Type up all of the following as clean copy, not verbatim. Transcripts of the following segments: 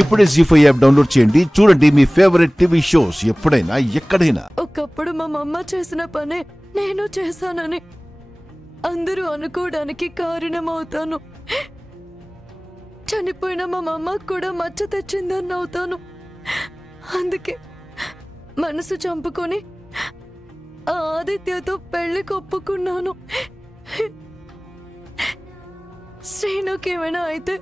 ఇప్పుడే జీ5 app download చేయండి. చూడండి మీ ఫేవరెట్ టీవీ షోస్ ఎప్పుడైనా ఎక్కడైనా. ఒకప్పుడు మా అమ్మ చేసిన పనే నేను చేశానని అందరూ అనుకోవడానికి కారణమవుతాను. చనిపోయిన మా అమ్మకు కూడా మచ్చ తెచ్చిందని అవుతాను. అందుకే మనసు చంపుకొని ఆ ఆదిత్యతో పెళ్లి ఒప్పుకున్నాను. శ్రీనుకి ఏమైనా అయితే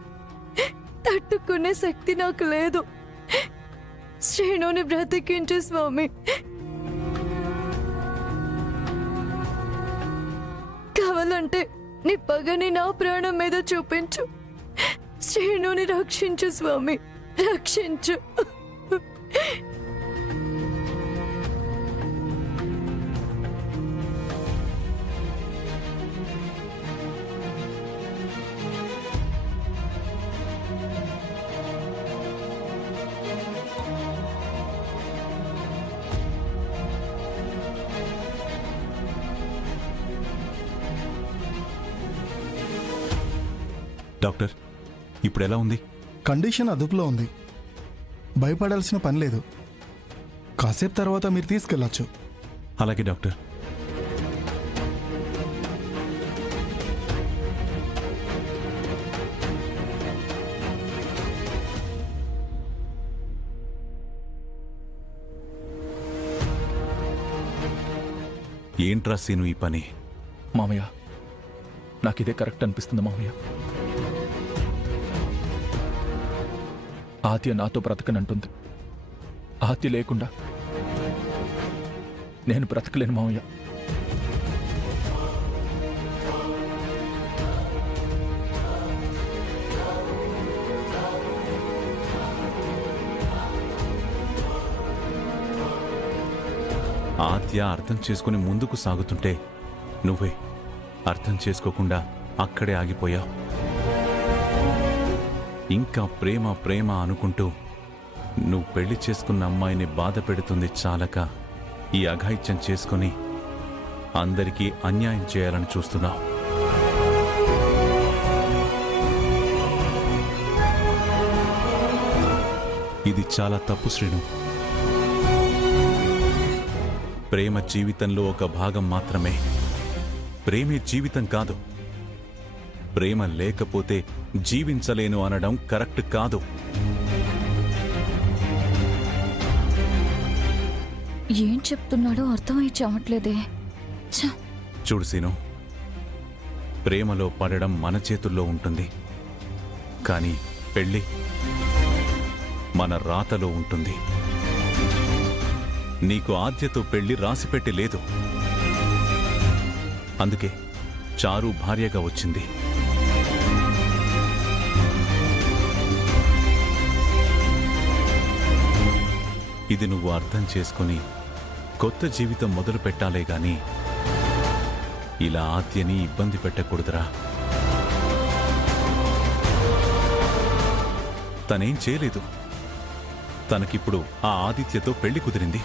తట్టుకునే శక్తి నాకు లేదు. శ్రీనుని బ్రతికించు స్వామి. కావాలంటే నీ పగని నా ప్రాణం మీద చూపించు. శ్రీనుని రక్షించు స్వామి, రక్షించు. డాక్టర్, ఇప్పుడు ఎలా ఉంది? కండిషన్ అదుపులో ఉంది. భయపడాల్సిన పని లేదు. కాసేపు తర్వాత మీరు తీసుకెళ్ళచ్చు. అలాగే డాక్టర్. ఏంట్రా సీను ఈ పని? మామయ్య, నాకిదే కరెక్ట్ అనిపిస్తుంది మామయ్య. ఆత్య నాతో బ్రతకనంటుంది. ఆత్య లేకుండా నేను బ్రతకలేను మామయ్య. ఆత్య అర్థం చేసుకుని ముందుకు సాగుతుంటే నువ్వే అర్థం చేసుకోకుండా అక్కడే ఆగిపోయావు. ఇంకా ప్రేమ ప్రేమ అనుకుంటూ నువ్వు పెళ్లి చేసుకున్న అమ్మాయిని బాధ పెడుతుంది చాలక ఈ అఘాయిత్యం చేసుకుని అందరికీ అన్యాయం చేయాలని చూస్తున్నావు. ఇది చాలా తప్పు శ్రీను. ప్రేమ జీవితంలో ఒక భాగం మాత్రమే. ప్రేమే జీవితం కాదు. ప్రేమ లేకపోతే జీవించలేను అనడం కరెక్ట్ కాదు. ఏం చెప్తున్నాడో అర్థమై చావట్లేదే. చూడు సీను, ప్రేమలో పడడం మన చేతుల్లో ఉంటుంది. కానీ పెళ్ళి మన రాతలో ఉంటుంది. నీకు ఆద్యతో పెళ్లి రాసిపెట్టి లేదు. అందుకే చారు భార్యగా వచ్చింది. ఇది నువ్వు అర్థం చేసుకుని కొత్త జీవితం మొదలు పెట్టాలే గాని ఇలా ఆద్యని ఇబ్బంది పెట్టకూడదురా. తనేం చేయలేదు. తనకిప్పుడు ఆ ఆదిత్యతో పెళ్లి కుదిరింది.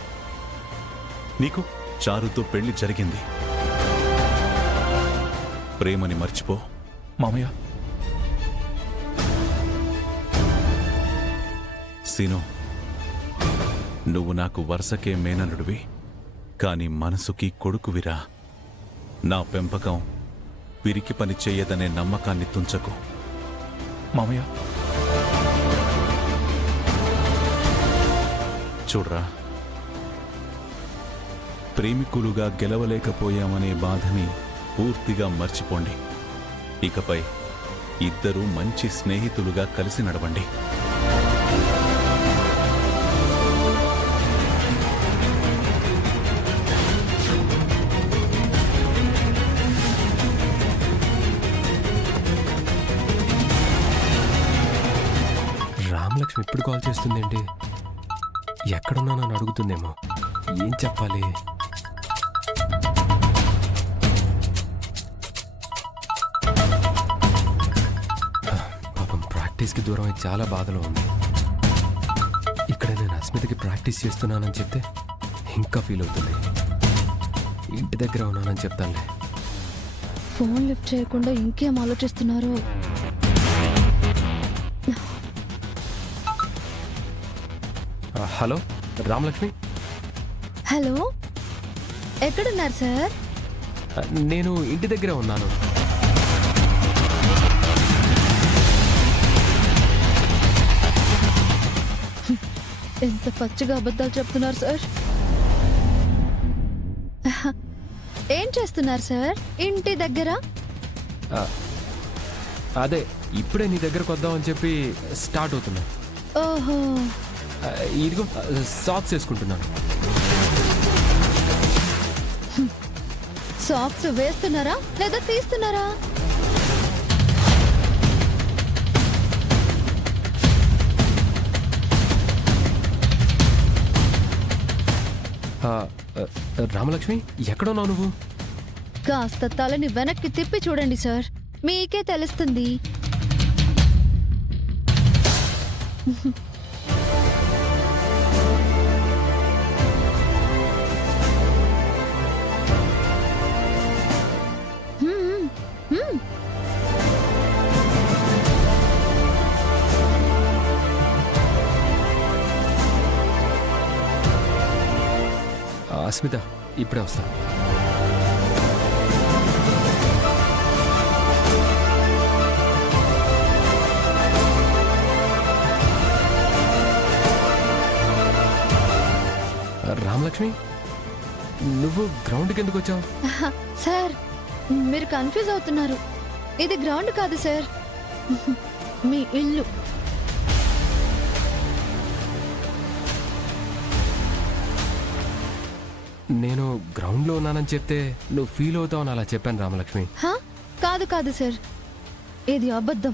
నీకు చారుతో పెళ్లి జరిగింది. ప్రేమని మర్చిపో మామయ్య. సీను, నువ్వు నాకు వరుసకే మేనలుడివి, కాని మనసుకి కొడుకువిరా. నా పెంపకం పిరికి పని చెయ్యదనే నమ్మకాన్ని తుంచకు. మామయ్య, చూడ్రా, ప్రేమికులుగా గెలవలేకపోయామనే బాధని పూర్తిగా మర్చిపోండి. ఇకపై ఇద్దరూ మంచి స్నేహితులుగా కలిసి నడవండి. రామలక్ష్మి ఎప్పుడు కాల్ చేస్తుందేంటి? ఎక్కడున్నానో అని అడుగుతుందేమో. ఏం చెప్పాలి? పాపం ప్రాక్టీస్కి దూరం అయి చాలా బాధలో ఉంది. ఇక్కడ నేను అస్మితకి ప్రాక్టీస్ చేస్తున్నానని చెప్తే ఇంకా ఫీల్ అవుతుంది. ఇంటి దగ్గర ఉన్నానని చెప్తానులే. ఫోన్ లిఫ్ట్ చేయకుండా ఇంకేం ఆలోచిస్తున్నారు? హలో రామలక్ష్మి. హలో, ఎక్కడున్నారు సార్? నేను ఇంటి దగ్గరే ఉన్నాను. ఎంత పచ్చిగా అబద్ధాలు చెప్తున్నారు సార్. ఏం చేస్తున్నారు సార్ ఇంటి దగ్గర? అదే ఇప్పుడే నీ దగ్గరకు వద్దామని చెప్పి స్టార్ట్ అవుతున్నా. ఓహో, ఇదిగో సాక్స్ వేసుకుంటున్నాను. సాక్స్ వేస్తున్నారా లేదా తీస్తున్నారా? రామలక్ష్మి, ఎక్కడున్నావు నువ్వు? కాస్త తలని వెనక్కి తిప్పి చూడండి సార్, మీకే తెలుస్తుంది. అస్మిత, ఇప్పుడే వస్తాను. రామలక్ష్మి, నువ్వు గ్రౌండ్కి ఎందుకు వచ్చావు? సార్, మీరు కన్ఫ్యూజ్ అవుతున్నారు. ఇది గ్రౌండ్ కాదు సార్, మీ ఇల్లు. నేను గ్రౌండ్లో ఉన్నానని చెప్తే నువ్వు ఫీల్ అవుతావని అలా చెప్పాను రామలక్ష్మి. కాదు కాదు సార్, ఇది అబద్ధం,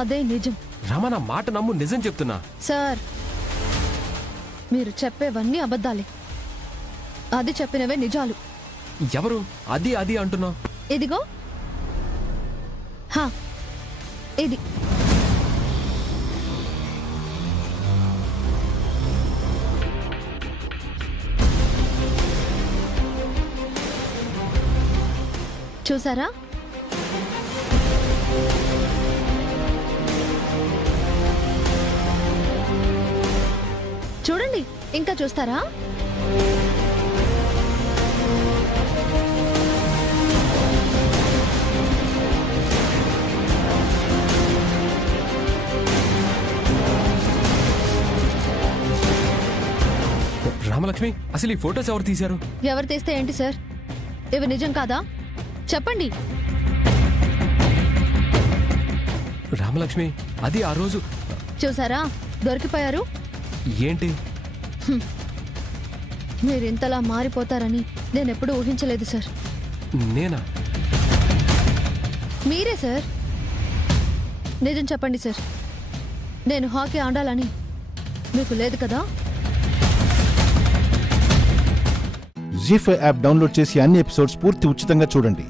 అదే నిజం. రామ, నా మాట నమ్ము, నిజం చెప్తున్నా. సార్, మీరు చెప్పేవన్నీ అబద్ధాలే, అది చెప్పినవే నిజాలు. ఎవరు అది అది అంటున్నావు? ఇదిగో ఇది. చూసారా? చూడండి, ఇంకా చూస్తారా? రామలక్ష్మి, అసలు ఈ ఫోటోస్ ఎవరు తీశారు? ఎవరు తీస్తే ఏంటి సార్, ఇవి నిజం కాదా? చెప్పండి. రామలక్ష్మి, అది ఆ రోజు. చూసారా, దొరికిపోయారు. ఏంటి? మీరు ఇంతలా మారిపోతారని నేనెప్పుడూ ఊహించలేదు సార్. నేనా? మీరే సార్. నిజం చెప్పండి సార్, నేను హాకీ ఆడాలని మీకు లేదు కదా? జీ5 యాప్ డౌన్లోడ్ చేసి అన్ని ఎపిసోడ్స్ పూర్తి ఉచితంగా చూడండి.